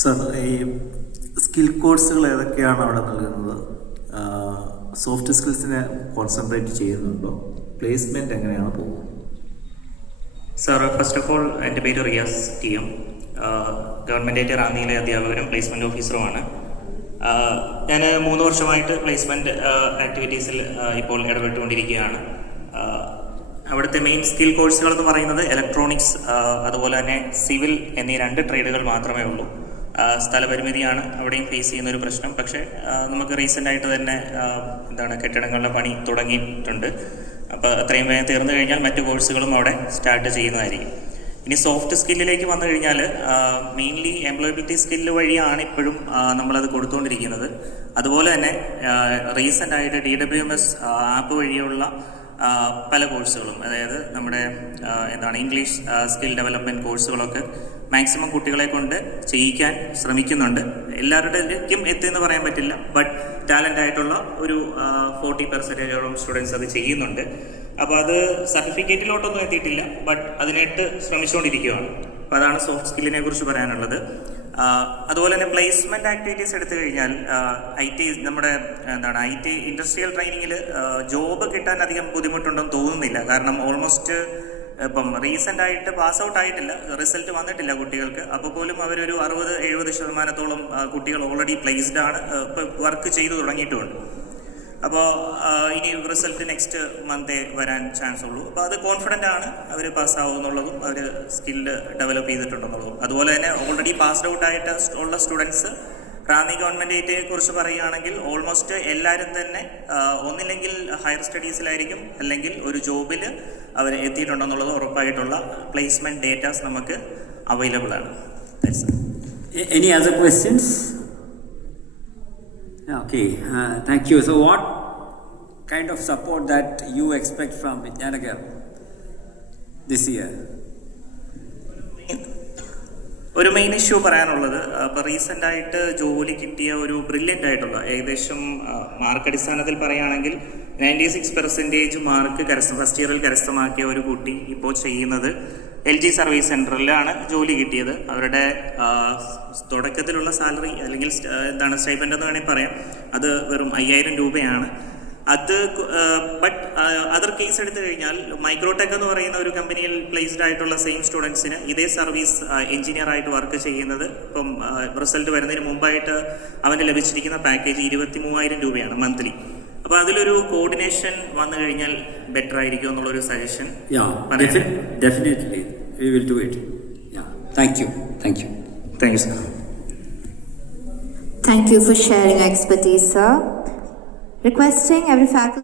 Sir, ഈ skill കോഴ്സുകൾ ഏതൊക്കെയാണ് അവിടെ നൽകുന്നത്? സോഫ്റ്റ് സ്കിൽസിനെ കോൺസെൻട്രേറ്റ് ചെയ്യുന്നുണ്ടോ? പ്ലേസ്മെൻറ്റ് എങ്ങനെയാണ് പോകുന്നത്? സാർ, ഫസ്റ്റ് ഓഫ് ഓൾ എൻ്റെ പേര് റിയാസ് ടി എം. ഗവൺമെൻറ് റാന്നിയിലെ അധ്യാപകരും പ്ലേസ്മെൻറ്റ് ഓഫീസറുമാണ്. ഞാൻ 3 വർഷമായിട്ട് പ്ലേസ്മെൻറ്റ് ആക്ടിവിറ്റീസിൽ ഇപ്പോൾ ഇടപെട്ടുകൊണ്ടിരിക്കുകയാണ്. അവിടുത്തെ മെയിൻ സ്കിൽ കോഴ്സുകൾ എന്ന് പറയുന്നത് ഇലക്ട്രോണിക്സ്, അതുപോലെ തന്നെ സിവിൽ എന്നീ 2 ട്രേഡുകൾ മാത്രമേ ഉള്ളൂ. സ്ഥലപരിമിതിയാണ് അവിടെയും ഫേസ് ചെയ്യുന്നൊരു പ്രശ്നം. പക്ഷേ നമുക്ക് റീസെൻ്റായിട്ട് തന്നെ കെട്ടിടങ്ങളുടെ പണി തുടങ്ങിയിട്ടുണ്ട്. അപ്പോൾ അത്രയും വേഗം തീർന്നു കഴിഞ്ഞാൽ മറ്റു കോഴ്സുകളും അവിടെ സ്റ്റാർട്ട് ചെയ്യുന്നതായിരിക്കും. ഇനി സോഫ്റ്റ് സ്കില്ലിലേക്ക് വന്നു കഴിഞ്ഞാൽ മെയിൻലി എംപ്ലോയബിലിറ്റി സ്കില്ല് വഴിയാണ് ഇപ്പോഴും നമ്മളത് കൊടുത്തുകൊണ്ടിരിക്കുന്നത്. അതുപോലെ തന്നെ റീസെൻ്റായിട്ട് DWMS ആപ്പ് വഴിയുള്ള പല കോഴ്സുകളും, അതായത് നമ്മുടെ ഇംഗ്ലീഷ് സ്കിൽ ഡെവലപ്മെൻറ്റ് കോഴ്സുകളൊക്കെ മാക്സിമം കുട്ടികളെ കൊണ്ട് ചെയ്യിക്കാൻ ശ്രമിക്കുന്നുണ്ട്. എല്ലാവരുടെയും എത്തിയെന്ന് പറയാൻ പറ്റില്ല, ബട്ട് ടാലൻ്റ് ആയിട്ടുള്ള ഒരു 40% സ്റ്റുഡൻസ് അത് ചെയ്യുന്നുണ്ട്. അപ്പോൾ അത് സർട്ടിഫിക്കറ്റിലോട്ടൊന്നും എത്തിയിട്ടില്ല, ബട്ട് അതിനായിട്ട് ശ്രമിച്ചുകൊണ്ടിരിക്കുകയാണ്. അപ്പോൾ അതാണ് സോഫ്റ്റ് സ്കില്ലിനെ കുറിച്ച് പറയാനുള്ളത്. അതുപോലെ തന്നെ പ്ലേസ്മെൻറ്റ് ആക്ടിവിറ്റീസ് എടുത്തു കഴിഞ്ഞാൽ നമ്മുടെ IT ഇൻഡസ്ട്രിയൽ ട്രെയിനിങ്ങിൽ ജോബ് കിട്ടാൻ അധികം ബുദ്ധിമുട്ടുണ്ടെന്ന് തോന്നുന്നില്ല. കാരണം ഓൾമോസ്റ്റ് ഇപ്പം റീസെൻ്റായിട്ട് പാസ് ഔട്ട് ആയിട്ടില്ല, റിസൾട്ട് വന്നിട്ടില്ല കുട്ടികൾക്ക്. അപ്പോൾ പോലും അവരൊരു 60-70% കുട്ടികൾ ഓൾറെഡി പ്ലേസ്ഡ് ആണ്, ഇപ്പോൾ വർക്ക് ചെയ്തു തുടങ്ങിയിട്ടുമുണ്ട്. അപ്പോൾ ഇനി റിസൾട്ട് നെക്സ്റ്റ് മന്തേ വരാൻ ചാൻസ് ഉള്ളൂ. അപ്പോൾ അത് കോൺഫിഡൻ്റ് ആണ് അവർ പാസ്സാവും എന്നുള്ളതും അവർ സ്കില്ല് ഡെവലപ്പ് ചെയ്തിട്ടുണ്ടെന്നുള്ളതും. അതുപോലെ തന്നെ ഓൾറെഡി പാസ്ഡ് ഔട്ട് ആയിട്ട് ഉള്ള സ്റ്റുഡൻസ് റാന്നി ഗവൺമെൻറ് കുറിച്ച് പറയുകയാണെങ്കിൽ ഓൾമോസ്റ്റ് എല്ലാവരും തന്നെ ഒന്നില്ലെങ്കിൽ ഹയർ സ്റ്റഡീസിലായിരിക്കും, അല്ലെങ്കിൽ ഒരു ജോബിൽ അവർ എത്തിയിട്ടുണ്ടെന്നുള്ളത് ഉറപ്പായിട്ടുള്ള പ്ലേസ്മെൻറ്റ് ഡേറ്റാസ് നമുക്ക് അവൈലബിൾ ആണ്. Any other questions? Okay, thank you. So what kind of support that you expect from Vijnanagar this year? ഒരു മെയിൻ ഇഷ്യൂ പറയാനുള്ളത്, ഇപ്പോൾ റീസെൻ്റായിട്ട് ജോലി കിട്ടിയ ഒരു ബ്രില്യൻ്റ് ആയിട്ടുള്ള, ഏകദേശം മാർക്ക് അടിസ്ഥാനത്തിൽ പറയുകയാണെങ്കിൽ 96% മാർക്ക് ഫസ്റ്റ് ഇയറിൽ കരസ്ഥമാക്കിയ ഒരു കുട്ടി ഇപ്പോൾ ചെയ്യുന്നത് LG സർവീസ് സെൻറ്ററിലാണ് ജോലി കിട്ടിയത്. അവരുടെ തുടക്കത്തിലുള്ള സാലറി അല്ലെങ്കിൽ സ്റ്റൈപ്പൻഡ് എന്ന് വേണമെങ്കിൽ പറയാം, അത് വെറും 5000 രൂപയാണ്. അത് ബട്ട് അതർ കേസ് എടുത്തു കഴിഞ്ഞാൽ മൈക്രോടെക് എന്ന് പറയുന്ന ഒരു കമ്പനിയിൽ പ്ലേസ്ഡ് ആയിട്ടുള്ള സെയിം സ്റ്റുഡൻസിന് ഇതേ സർവീസ് എഞ്ചിനീയർ ആയിട്ട് വർക്ക് ചെയ്യുന്നത് ഇപ്പം റിസൾട്ട് വരുന്നതിന് മുമ്പായിട്ട് അവന് ലഭിച്ചിരിക്കുന്ന പാക്കേജ് 23,000 രൂപയാണ് മന്ത്ലി. അപ്പോൾ അതിലൊരു കോർഡിനേഷൻ വന്നു കഴിഞ്ഞാൽ ബെറ്റർ ആയിരിക്കും എന്നുള്ളൊരു suggestion. Definitely we will do it. Thank you sir. Thank you for sharing your expertise, sir. Requesting every faculty